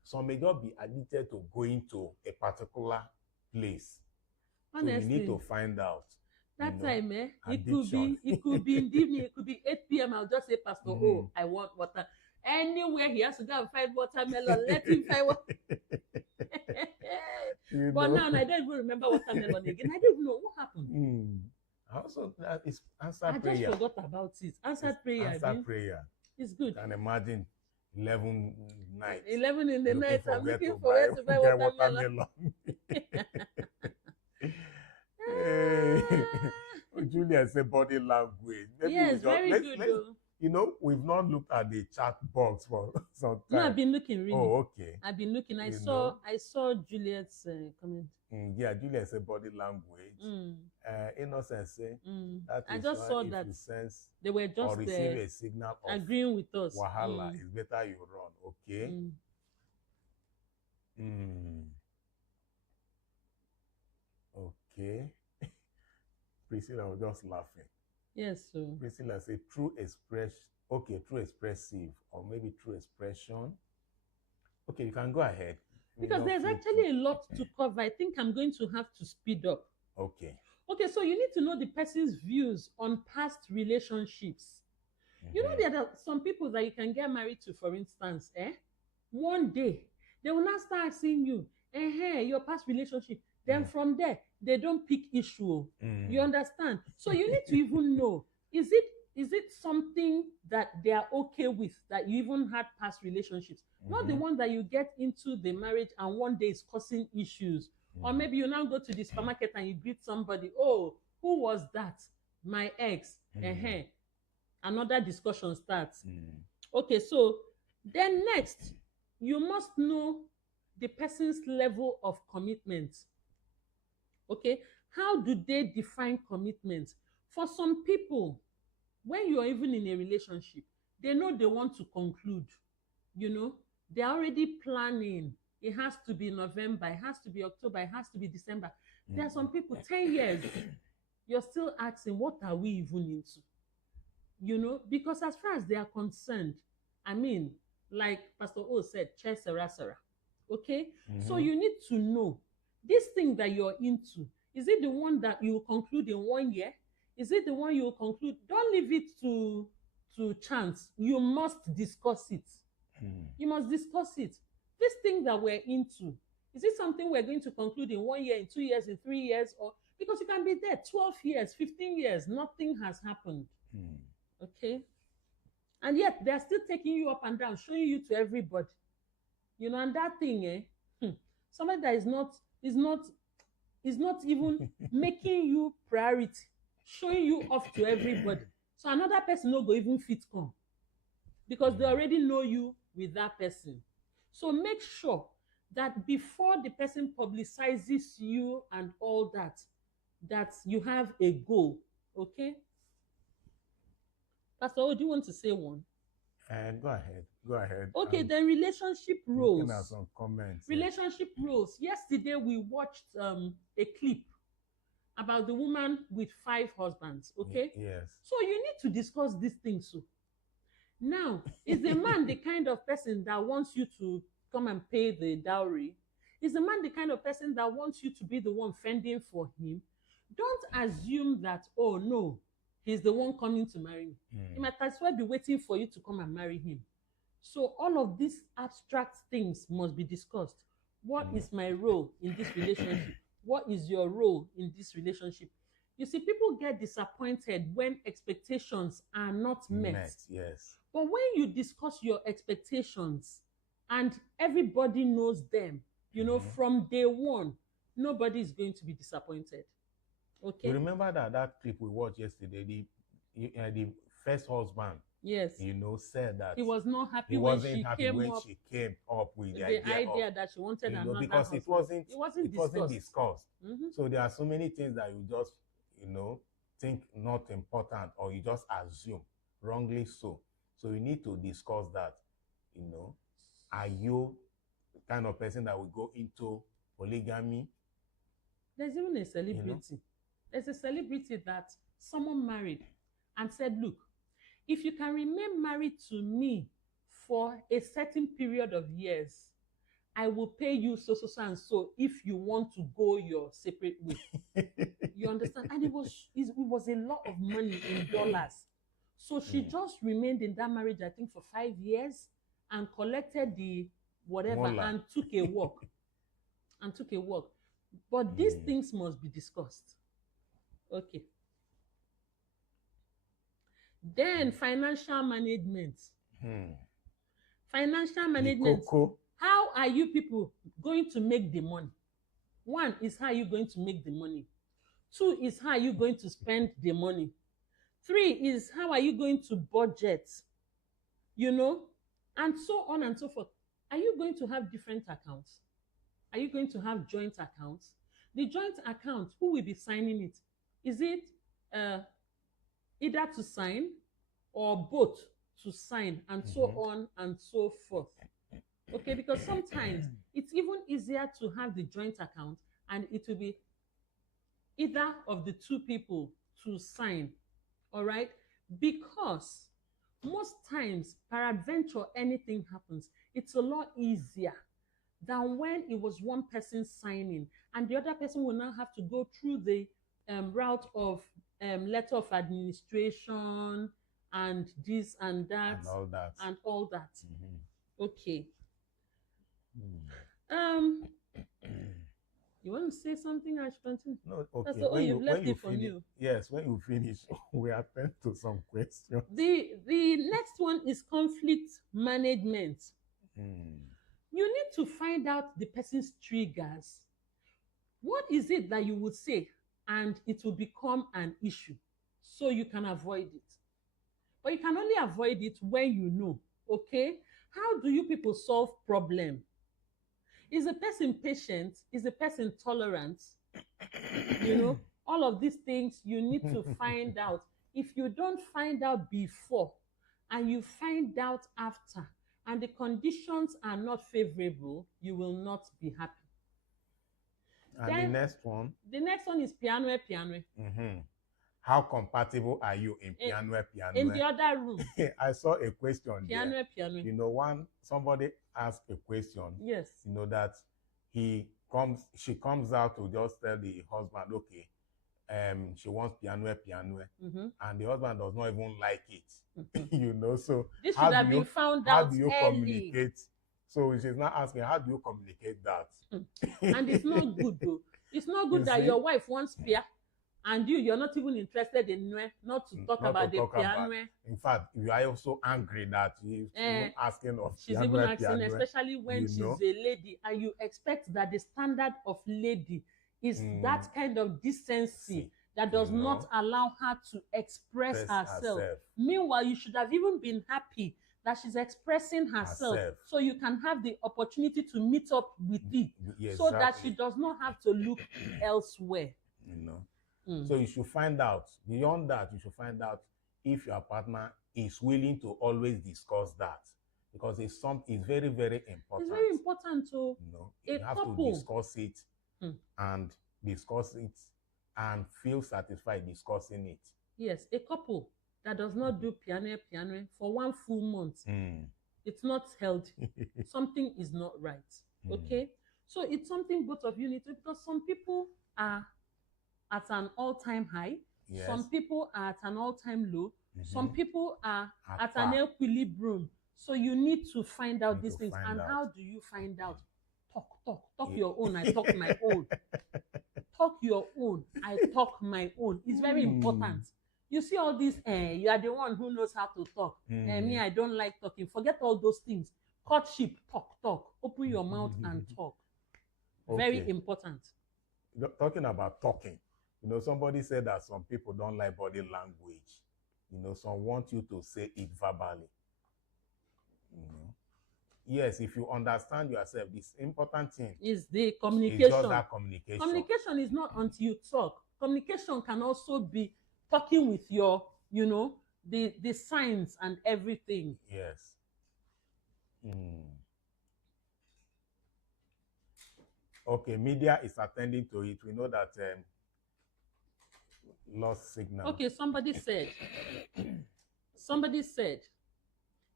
some may just be addicted to going to a particular place. Honestly, so you need to find out. That time, it addiction. could be in the evening, it could be 8 p.m. I'll just say, Pastor, oh, I want water. Anywhere he has to go and find watermelon, let him find water. But now I don't even remember watermelon again. I don't even know what happened. Also, it's answered prayer. I just forgot about it. Answered prayer. Answered prayer. It's good. You can imagine 11 nights. 11 in the night. I'm looking for where to buy watermelon. Julia said body language. Maybe yes, very good. You know, we've not looked at the chat box for some time. No, I've been looking really. Oh, okay. I've been looking. I saw Juliet's comment. Yeah, Juliet said body language. Innocent say that I just saw that sense they were just or receive a signal of agreeing with us. Wahala, it's better you run. Okay. Okay. Priscilla was just laughing. Yes, so Priscilla said true express. Okay, true expressive, or maybe true expression. Okay, you can go ahead. Because there's actually a lot to cover. I think I'm going to have to speed up. Okay. Okay, so you need to know the person's views on past relationships. You know, there are some people that you can get married to, for instance, one day, they will not start asking you, your past relationship. Then from there, they don't pick issue. You understand? So you need to even know, is it something that they are okay with, that you even had past relationships? Not the one that you get into the marriage and one day is causing issues. Or maybe you now go to the supermarket and you greet somebody. Oh, who was that? My ex. Another discussion starts. Okay, so then next, you must know the person's level of commitment. Okay, how do they define commitment? For some people, when you're even in a relationship, they know they want to conclude. You know, they're already planning. It has to be November, it has to be October, it has to be December. There are some people, 10 years, you're still asking, what are we even into? You know, because as far as they are concerned, I mean, like Pastor O said, che sera sera. Okay? So you need to know, this thing that you're into, is it the one that you will conclude in 1 year? Is it the one you will conclude? Don't leave it to chance. You must discuss it. You must discuss it. This thing that we're into, is it something we're going to conclude in 1 year, in 2 years, in 3 years? Or because you can be there 12 years, 15 years, nothing has happened. Okay? And yet they're still taking you up and down, showing you to everybody. You know, and that thing, somebody that is not even making you priority, showing you off to everybody. So another person no go even fit come because they already know you with that person. So make sure that before the person publicizes you and all that, that you have a goal. Okay? Pastor, do you want to say one? Go ahead. Go ahead. Okay, then relationship roles. Looking at some comments. Relationship roles. Yesterday we watched a clip about the woman with 5 husbands. Okay. Yes. So you need to discuss these things. So now, is the man the kind of person that wants you to come and pay the dowry? Is the man the kind of person that wants you to be the one fending for him? Don't assume that, oh no, he's the one coming to marry me. He might as well be waiting for you to come and marry him. So all of these abstract things must be discussed. What is my role in this relationship? What is your role in this relationship? You see, people get disappointed when expectations are not met. Yes. But when you discuss your expectations and everybody knows them, you know, from day one, nobody is going to be disappointed. Okay. You remember that clip we watched yesterday? The first husband, yes, you know, said that he was not happy he when wasn't she happy came when up she came up with the idea of, that she wanted another because husband. it wasn't discussed. So there are so many things that you just, you know, think not important, or you just assume wrongly so. So you need to discuss that. You know, are you the kind of person that will go into polygamy? There's even a celebrity. You know? There's a celebrity that someone married and said, look, if you can remain married to me for a certain period of years, I will pay you so and so if you want to go your separate way. You understand? And it was a lot of money in dollars. So she just remained in that marriage, I think, for 5 years and collected the whatever and took a walk. But these things must be discussed. Okay. Then financial management. Financial management. How are you people going to make the money? 1 is how are you going to make the money. 2 is how are you going to spend the money. 3 is how are you going to budget? You know, and so on and so forth. Are you going to have different accounts? Are you going to have joint accounts? The joint account, who will be signing it? Is it either to sign or both to sign, and so on and so forth? Okay, because sometimes it's even easier to have the joint account and it will be either of the 2 people to sign, all right? Because most times, peradventure, anything happens, it's a lot easier than when it was one person signing and the other person will now have to go through the route of letter of administration and this and that and all that. Okay. You want to say something, Ashpantin? No, okay. So, you've left it for you. Yes, when you finish, we attend to some questions. The next one is conflict management. You need to find out the person's triggers. What is it that you would say and it will become an issue so you can avoid it? But you can only avoid it when you know, okay? How do you people solve problem? Is the person patient? Is the person tolerant? You know, all of these things you need to find out. If you don't find out before and you find out after and the conditions are not favorable, you will not be happy. And then, the next one? The next one is piano. How compatible are you in piano? In the other room. I saw a question piano. You know, somebody asked a question. Yes. You know, that she comes out to just tell the husband, okay, she wants piano. And the husband does not even like it. You know, so this should have been found out how do you early. Communicate? So she's not asking, how do you communicate that? And it's not good though. It's not good that your wife wants pia and you're not even interested in Nwe, not to talk Not about to the talk about. piano. In fact, you are also angry that he's even asking of She's piano, even asking, piano, especially when you she's know. a lady, and you expect that the standard of lady is that kind of decency that does not allow her to express herself. Meanwhile, you should have even been happy that she's expressing herself, so you can have the opportunity to meet up with it, so that she does not have to look elsewhere. You know. So you should find out, beyond that, you should find out if your partner is willing to always discuss that, because it's very, very important. It's very important to you have to discuss it and discuss it and feel satisfied discussing it. Yes, a couple that does not do piano for 1 full month, it's not healthy. Something is not right. Okay, so it's something both of you need to, because some people are at an all-time high, some people are at an all-time low, some people are at an equilibrium. So you need to find out these things. And how do you find out? Talk your own. I talk my own. Talk your own. I talk my own. It's very important. You see all this, you are the one who knows how to talk. Me, I don't like talking. Forget all those things. Courtship, talk. Open your mouth and talk. Very important. Talking about talking, somebody said that some people don't like body language. Some want you to say it verbally. Yes, if you understand yourself, this important thing is the communication. It's just that communication. Communication is not until you talk. Communication can also be talking with your, the signs and everything. Yes. Okay, media is attending to it. We know that lost signal. Okay, somebody said,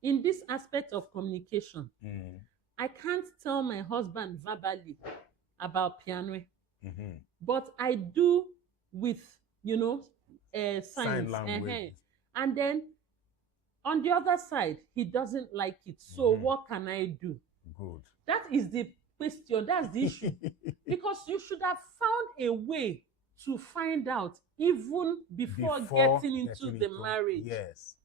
in this aspect of communication, I can't tell my husband verbally about piano, but I do with, signs. Sign language. And then on the other side, he doesn't like it. So what can I do? Good. That is the question. That's the issue. Because you should have found a way to find out even before getting into the marriage. Yes.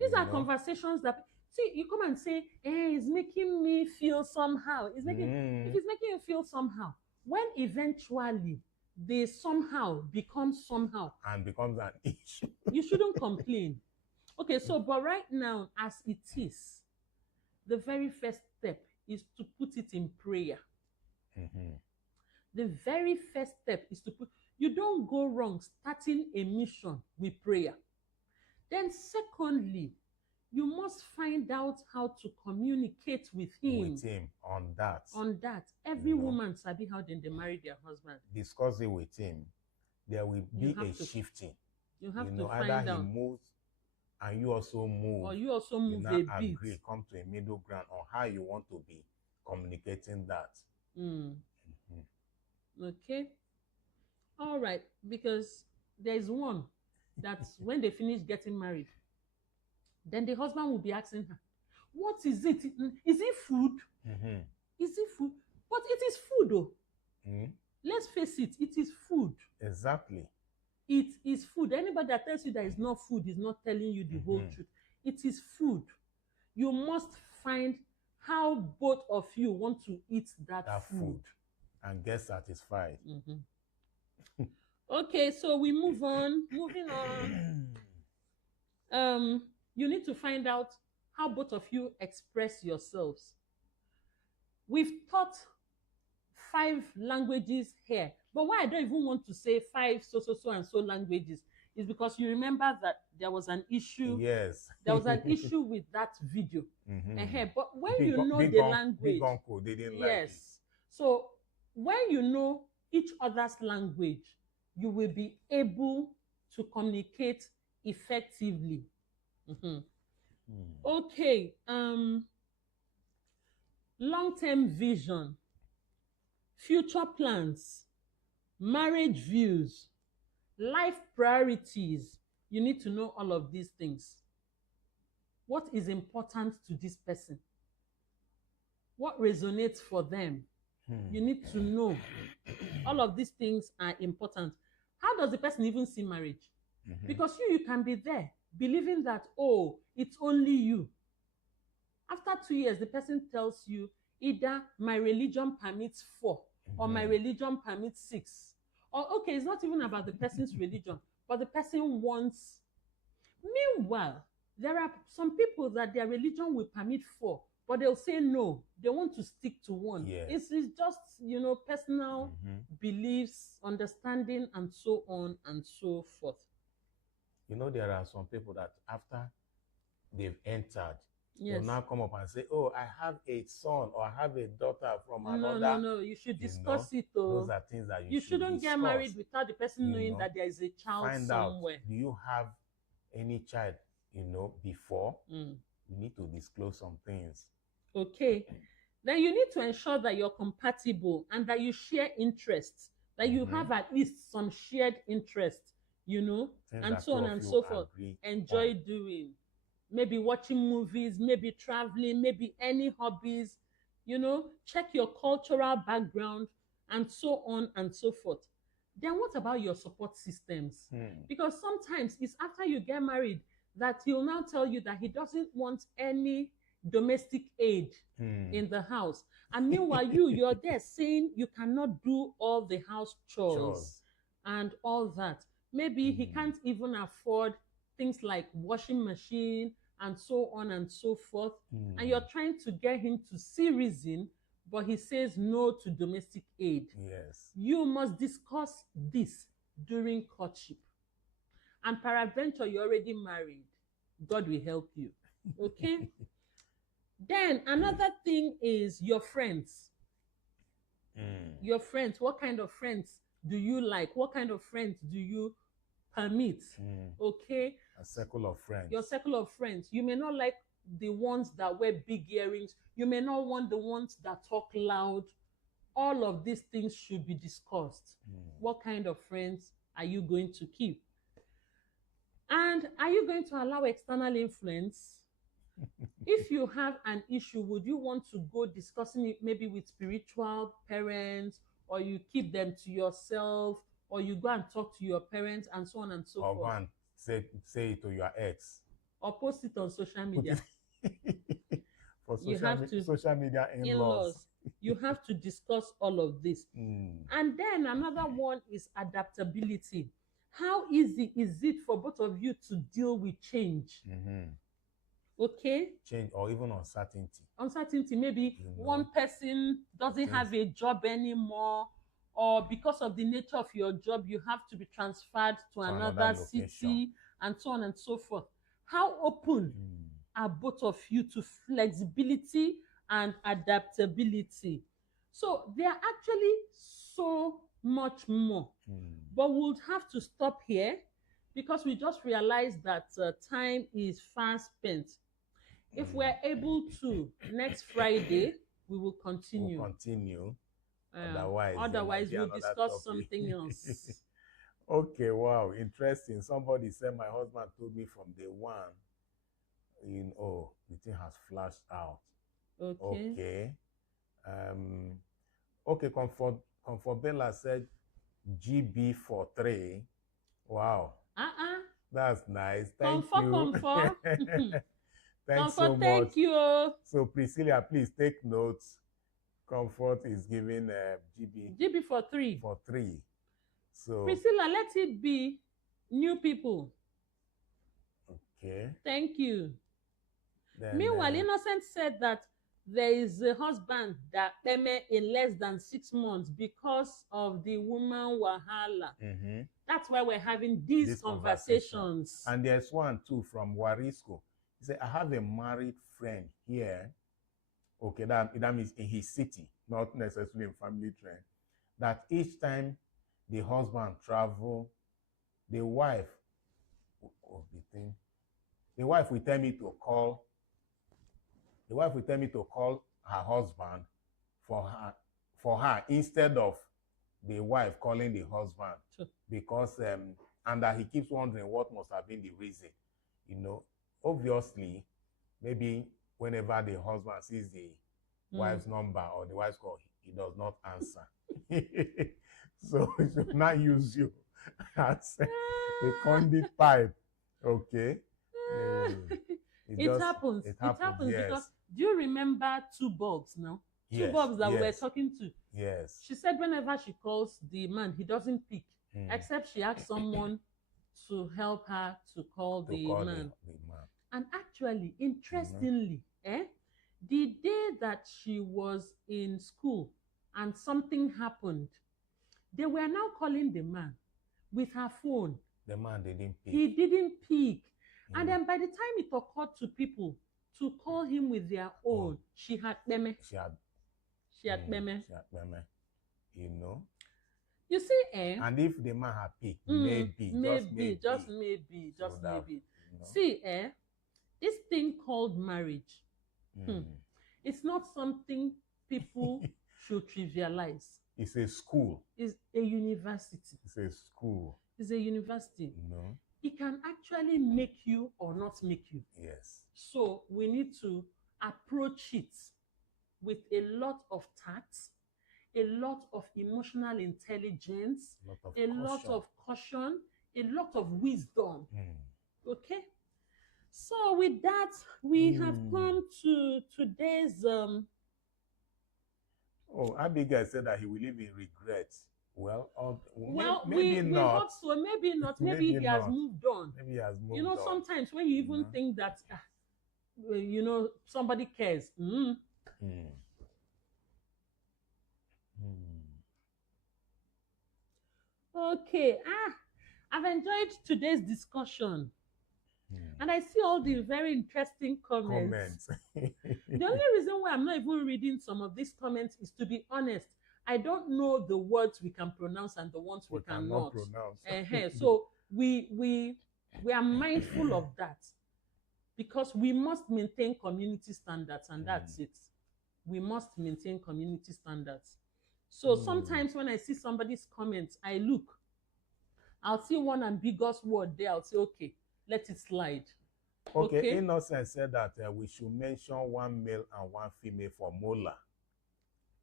These are conversations that, see, you come and say, it's making me feel somehow. If it's making you feel somehow, when eventually they somehow become somehow and becomes an issue, you shouldn't complain. Okay, so but right now, as it is, the very first step is to put it in prayer. The very first step is to put, you don't go wrong starting a mission with prayer. Then secondly, you must find out how to communicate with him. On that. Every woman sabi how they marry their husband. Discuss it with him. There will be a shifting. You have to find either out. He moves and you also move. Or you also move a bit. Agree, come to a middle ground on how you want to be communicating that. Okay. All right. Because there's one that when they finish getting married, then the husband will be asking her, what is it? Is it food? Is it food? But it is food, though. Let's face it, it is food. Exactly. It is food. Anybody that tells you that it's not food is not telling you the whole truth. It is food. You must find how both of you want to eat that food. And get satisfied. Okay, so we move on. Moving on. You need to find out how both of you express yourselves. We've taught 5 languages here, but why I don't even want to say 5 so languages is because you remember that there was an issue. Yes. There was an issue with that video. But when you know the language, Big uncle didn't like it. So when you know each other's language, you will be able to communicate effectively. Okay. Long-term vision, future plans, marriage views, life priorities. You need to know all of these things. What is important to this person? What resonates for them? You need to know. All of these things are important. how does the person even see marriage? Mhm. Because you can be there believing that, oh, it's only you. After 2 years, the person tells you either my religion permits 4 or my Mhm. religion permits 6. Or, okay, it's not even about the person's religion, but the person wants. Meanwhile, there are some people that their religion will permit 4, but they'll say no. They want to stick to 1. Yes. It's just, personal Mhm. beliefs, understanding, and so on and so forth. There are some people that after they've entered, they'll Yes. now come up and say, oh, I have a son or I have a daughter from No, another. no. You should discuss it. Those are things that You should shouldn't get discuss. married without the person You knowing know, that there is a child Find somewhere. out, do you have any child, before? Mm. You need to disclose some things. Okay. Then you need to ensure that you're compatible and that you share interests, that you Mhm. have at least some shared interests, Things and that so two on of and you so forth. agree Enjoy on. doing. Maybe watching movies, maybe traveling, maybe any hobbies, check your cultural background and so on and so forth. Then what about your support systems? Because sometimes it's after you get married that he'll now tell you that he doesn't want any domestic aid in the house. And meanwhile, you're there saying you cannot do all the house chores and all that. Maybe he can't even afford things like washing machine and so on and so forth. And you're trying to get him to see reason, but he says no to domestic aid. Yes. You must discuss this during courtship. And peradventure, you're already married. God will help you. Okay? Then another thing is your friends. Your friends. What kind of friends do you like? What kind of friends do you permit? Okay? A circle of friends. Your circle of friends. You may not like the ones that wear big earrings. You may not want the ones that talk loud. All of these things should be discussed. What kind of friends are you going to keep? And are you going to allow external influence? If you have an issue, would you want to go discussing it maybe with spiritual parents, or you keep them to yourself, or you go and talk to your parents and so on and so forth? Or go and say it to your ex. Or post it on social media. For You have to social media in-laws. You have to discuss all of this. And then another one is adaptability. How easy is it for both of you to deal with change? Okay? Change or even uncertainty. Uncertainty, maybe one person doesn't have a job anymore, or because of the nature of your job, you have to be transferred to another city, and so on and so forth. How open are both of you to flexibility and adaptability? So they are actually so much more. But we'll have to stop here because we just realized that time is fast spent. If we're able to, next Friday, we will continue. We'll continue. Otherwise we'll discuss something else. Okay, wow, interesting. Somebody said my husband told me from day one, the thing has flashed out. Okay. Okay, Comfort Bella said GB for 3. Wow. That's nice. Thank you. Comfort. Thanks so much. Thank you. So Priscilla, please take notes. Comfort is giving GB for 3. For 3. So Priscilla, let it be new people. Okay. Thank you. Then, Meanwhile, Innocent said that there is a husband that in less than 6 months because of the woman wahala. That's why we're having these conversations. And there's one too from Warisco. He said, I have a married friend here. Okay, that means in his city, not necessarily in family trend. That each time the husband travel, the wife will tell me to call. The wife will tell me to call her husband for her instead of the wife calling the husband. Sure. Because and that he keeps wondering what must have been the reason. Obviously, maybe whenever the husband sees the wife's number or the wife's call, he does not answer. So he should not use you That's a conduit pipe. Okay. It happens. It It happens yes. because do you remember two bulbs now? Two Yes, bulbs that we were yes. talking to. Yes. She said whenever she calls the man, he doesn't pick, except she asks someone to help her to call the man. The man. And actually, interestingly, the day that she was in school and something happened, they were now calling the man with her phone. The man didn't pick. He didn't pick. And then by the time it occurred to people to call him with their own, she had meme. She had meme. You know? You see, and if the man had picked, maybe. Just maybe. You know? See, this thing called marriage, it's not something people should trivialize. It's a school. It's a university. It's a school. It's a university. No. It can actually make you or not make you. Yes. So we need to approach it with a lot of tact, a lot of emotional intelligence, a lot of caution, a lot of wisdom. Okay? So with that, we have come to today's Abigail said that he will live in regret. Well, maybe not. We hope so. Maybe not. Maybe he has moved on. Maybe he has moved on. You know, sometimes when you even think that, you know, somebody cares. Okay. I've enjoyed today's discussion. And I see all the very interesting comments. The only reason why I'm not even reading some of these comments is, to be honest, I don't know the words we can pronounce and the ones we cannot pronounce. So we are mindful of that, because we must maintain community standards, and that's it. We must maintain community standards. So sometimes when I see somebody's comments, I look. I'll see one ambiguous word there. I'll say, okay, let it slide. Okay. Innocent said that we should mention one male and one female for Mola.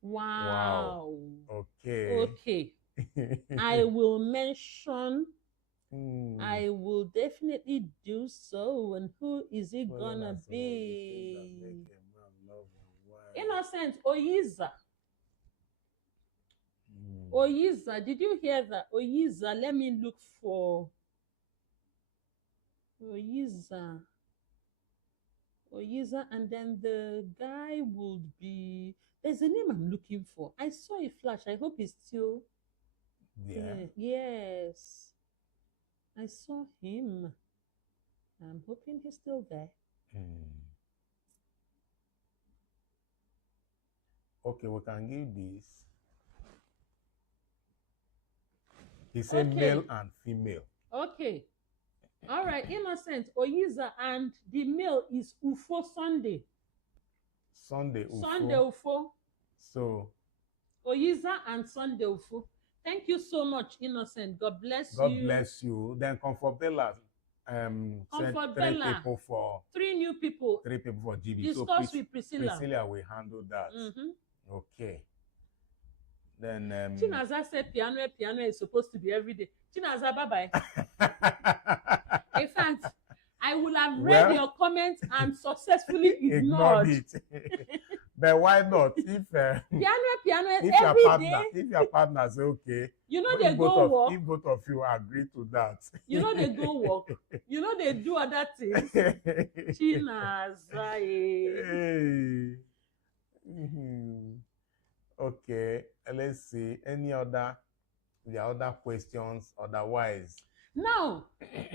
Wow. Okay. I will mention. I will definitely do so. And who is it gonna be? Innocent Oyiza. Oyiza, did you hear that? Oyiza, let me look for Oyiza, and then the guy would be, there's a name I'm looking for. I saw a flash. I hope it's still there. Yes, I saw him. I'm hoping he's still there. Okay, we can give this. He said male and female. Okay. All right, Innocent Oyiza, and the male is Ufo Sunday. Sunday Ufo. Sunday Ufo. So Oyiza and Sunday Ufo. Thank you so much, Innocent. God bless you. God bless you. Then Comfort Bella sent three new people. 3 people for GB. Discuss with Priscilla. Priscilla will handle that. Okay. Then Chinaza said piano is supposed to be every day. Chinaza, bye-bye. In fact, I would have read your comments and successfully ignored it. But why not? If piano every day. If your partner say okay, you know they go work. If both of you agree to that, you know they go work. You know they do other things. Chinaza. Okay, let's see. Any other questions? Otherwise, now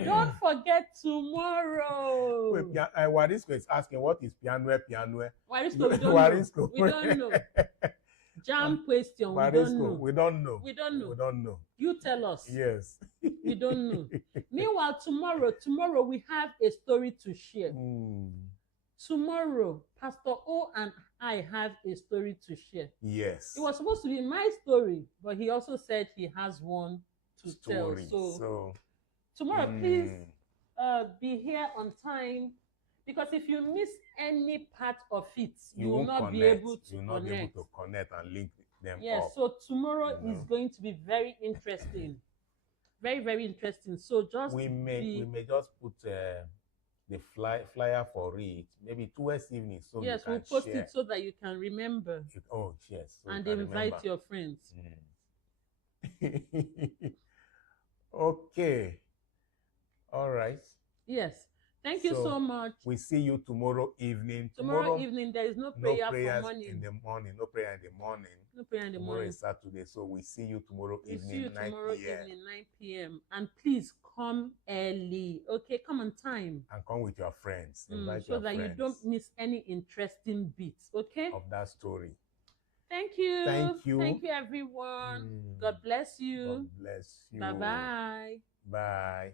don't forget tomorrow. Wait, Warisco is asking what is piano? Warisco, we don't know. Jam question. Warisco, we don't know. You tell us. Yes. We don't know. Meanwhile, tomorrow we have a story to share. Tomorrow, Pastor O and I have a story to share. Yes. It was supposed to be my story, but he also said he has one to tell. So tomorrow, please be here on time, because if you miss any part of it, you will not be able to connect and link them up. Yes, so tomorrow is going to be very interesting. Very, very interesting. So just we may just put the flyer for it maybe towards evening so yes, you we'll can post share. it so that you can remember Oh yes, so you and can invite remember. your friends. Okay. All right. Yes. Thank you so much. We see you tomorrow evening. Tomorrow evening, there is no no prayer prayers for morning. in the morning. No prayer in the morning. No prayer in the Tomorrow morning. is Saturday, so we see you tomorrow We evening, see you 9 tomorrow p.m. evening, 9 p.m. And please come early. Okay, come on time. And come with your friends. Invite So your that friends you don't miss any interesting bits. Okay? of that story. Thank you. Thank you. Thank you, everyone. God bless you. God bless you. Bye-bye. Bye.